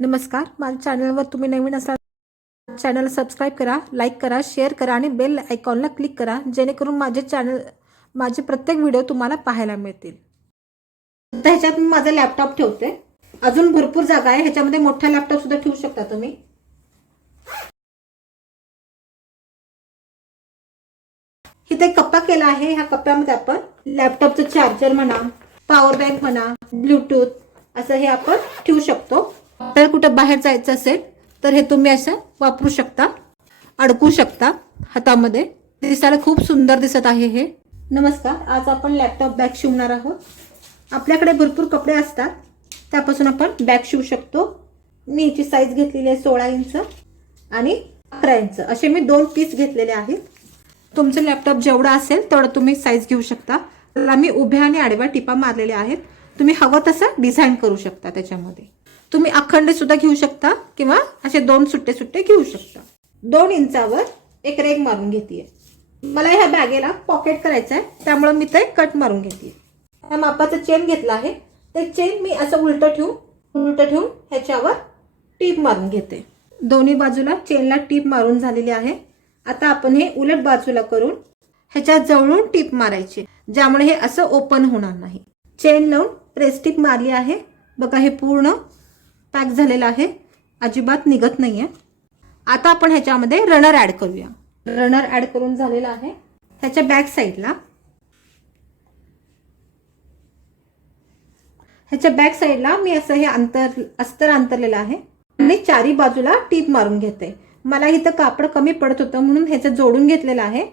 नमस्कार माझ्या चॅनलवर तुम्ही नवीन असाल चॅनल सबस्क्राईब करा लाईक करा शेअर करा आणि बेल आयकॉनला क्लिक करा जेणेकरून माझे चॅनल माझे प्रत्येक व्हिडिओ तुम्हाला पाहायला मिळतील. आता ह्याच्यात मी माझा लॅपटॉप ठेवते. अजून भरपूर जागा आहे. ह्याच्यामध्ये मोठा लॅपटॉप सुद्धा ठेवू शकता तुम्ही. इथे कप्पा केला आहे. ह्या कप्प्यामध्ये आपण लॅपटॉपचं चार्जर म्हणा पॉवर बँक म्हणा ब्लूटूथ असं हे आपण ठेवू शकतो. आपल्याला कुठं बाहेर जायचं असेल तर हे तुम्ही असं वापरू शकता अडकू शकता हातामध्ये. दिसायला खूप सुंदर दिसत आहे हे. नमस्कार आज आपण लॅपटॉप बॅग शिवणार आहोत. आपल्याकडे भरपूर कपडे असतात. त्यापासून आपण बॅग शिवू शकतो. मी याची साईज घेतलेली आहे सोळा इंच आणि अकरा इंच. असे मी दोन पीस घेतलेले आहेत. तुमचं लॅपटॉप जेवढा असेल तेवढं तुम्ही साईज घेऊ शकता. त्याला मी उभ्या आणि आडव्या टिपा मारलेल्या आहेत. तुम्ही हवं तसं डिझाईन करू शकता त्याच्यामध्ये. तुम्ही अखंड सुद्धा घेऊ शकता किंवा असे दोन सुट्टे सुट्टे घेऊ शकता. दोन इंचावर एक रेग मारून घेते मला ह्या बॅगेला पॉकेट करायचं आहे त्यामुळे मी ते कट मारून घेते ह्या मापाचं चेन घेतलं आहे. ते चेन मी असं उलटं ठेवून उलटं ठेवून ह्याच्यावर टीप मारून घेते. दोन्ही बाजूला चेनला टीप मारून झालेली आहे. आता आपण हे उलट बाजूला करून ह्याच्या जवळून टीप मारायची ज्यामुळे हे असं ओपन होणार नाही. चेन लावून प्रेस टीप मारली आहे. बघा हे पूर्ण पॅक झालेला आहे. अजिबात निघत नाहीये. आता आपण ह्याच्यामध्ये रनर ऍड करूया. रनर ऍड करून झालेला आहे. ह्याच्या बॅक साईडला. ह्याच्या बॅक साईडला मी असं हे अंतर अस्तर अंतरलेलं आहे. आणि चारी बाजूला टीप मारून घेते. मला इथं कापड कमी पडत होतं म्हणून ह्याचं जोडून घेतलेलं आहे.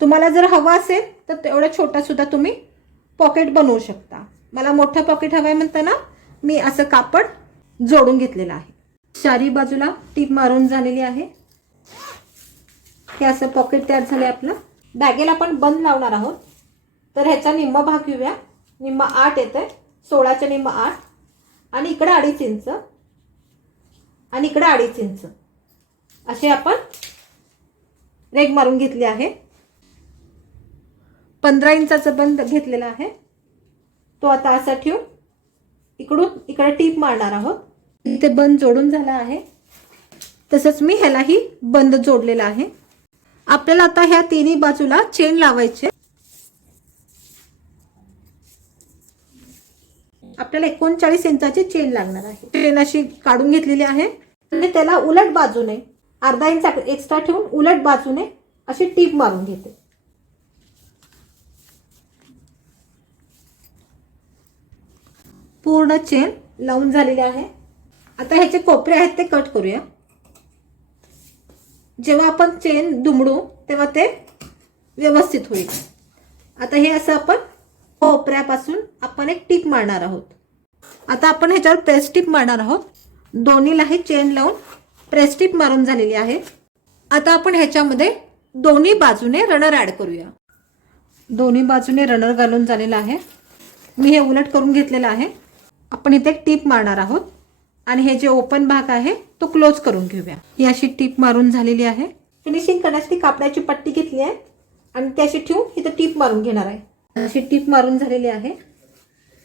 तुम्हाला जर हवा असेल तर तेवढा छोटा सुद्धा तुम्ही पॉकेट बनवू शकता. मला मोठं पॉकेट हवंय म्हणताना मी असं कापड जोडून घेतलेलं आहे. चारी बाजूला टीप मारून झालेली आहे. हे असं पॉकेट तयार झाले आपलं. बॅगेला आपण बंद लावणार आहोत. तर ह्याचा निम्मा भाग घेऊया. निम्मा आठ येतं आहे सोळाच्या निम्मा आठ. आणि इकडं अडीच इंच. आणि इकडं अडीच इंच. असे आपण रेग मारून घेतली आहे. पंधरा इंचाचं बंद घेतलेला आहे. तो आता असा ठेवून इकडून इकडे टीप मारणार आहोत. इथे बंद जोडून झाला आहे. तसंच मी ह्यालाही बंद जोडलेला आहे. आपल्याला आता ह्या तिन्ही बाजूला चेन लावायचे. आपल्याला एकोणचाळीस इंचाची चेन लागणार आहे. चेन अशी काढून घेतलेली आहे. आणि त्याला उलट बाजूने अर्धा इंच एक्स्ट्रा ठेवून उलट बाजूने अशी टीप मारून घेते. पूर्ण चेन लावून झालेली आहे. आता ह्याचे कोपरे आहेत ते कट करूया. जेव्हा आपण चेन दुमडू तेव्हा ते व्यवस्थित होईल. आता हे असं आपण कोपऱ्यापासून आपण एक टीप मारणार आहोत. आता आपण ह्याच्यावर प्रेस टीप मारणार आहोत. दोन्हीलाही चेन लावून प्रेस टीप मारून झालेली आहे. आता आपण ह्याच्यामध्ये दोन्ही बाजूने रनर ऍड करूया. दोन्ही बाजूने रनर घालून झालेला आहे. मी हे उलट करून घेतलेलं आहे. आपण इथे एक टीप मारणार आहोत. आणि हे जे ओपन भाग आहे तो क्लोज करून घेऊया. ही अशी टीप मारून झालेली आहे. फिनिशिंग करण्यासाठी कापडाची पट्टी घेतली आहे. आणि ती अशी ठेवून इथं टीप मारून घेणार आहे. अशी टीप मारून झालेली आहे.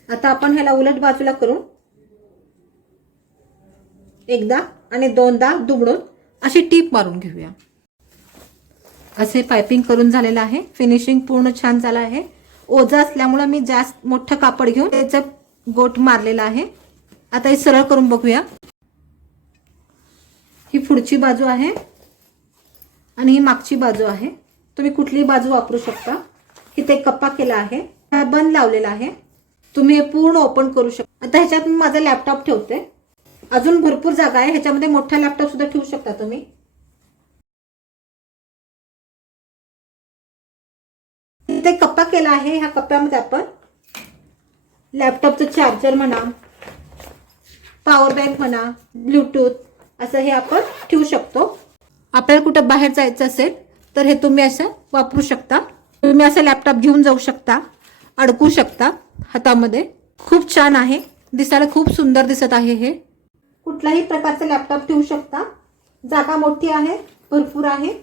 आता आपण ह्याला उलट बाजूला करून एकदा आणि दोनदा दुमडून अशी टीप मारून घेऊया. असे पायपिंग करून झालेलं आहे. फिनिशिंग पूर्ण छान झालं आहे. ओझं असल्यामुळं मी जास्त मोठं कापड घेऊन त्याचं गोट मारलेला आहे. आता हे सरळ करून बघूया. ही पुढची बाजू आहे आणि ही मागची बाजू आहे. तुम्ही कुठलीही बाजू वापरू शकता. इथे कप्पा केला आहे. बंद लावलेला आहे. तुम्ही हे पूर्ण ओपन करू शकता. आता ह्याच्यात मी माझा लॅपटॉप ठेवते. अजून भरपूर जागा आहे. ह्याच्यामध्ये मोठा लॅपटॉप सुद्धा ठेवू शकता तुम्ही. इथे कप्पा केला आहे. ह्या कप्प्यामध्ये आपण लॅपटॉपचं चार्जर म्हणा पॉवर बँक म्हणा ब्लूटूथ असं हे आपण ठेवू शकतो. आपल्याला कुठं बाहेर जायचं असेल तर हे तुम्ही असं वापरू शकता. तुम्ही असं लॅपटॉप घेऊन जाऊ शकता अडकू शकता हातामध्ये. खूप छान आहे. दिसायला खूप सुंदर दिसत आहे हे. कुठलाही प्रकारचं लॅपटॉप ठेवू शकता. जागा मोठी आहे भरपूर आहे.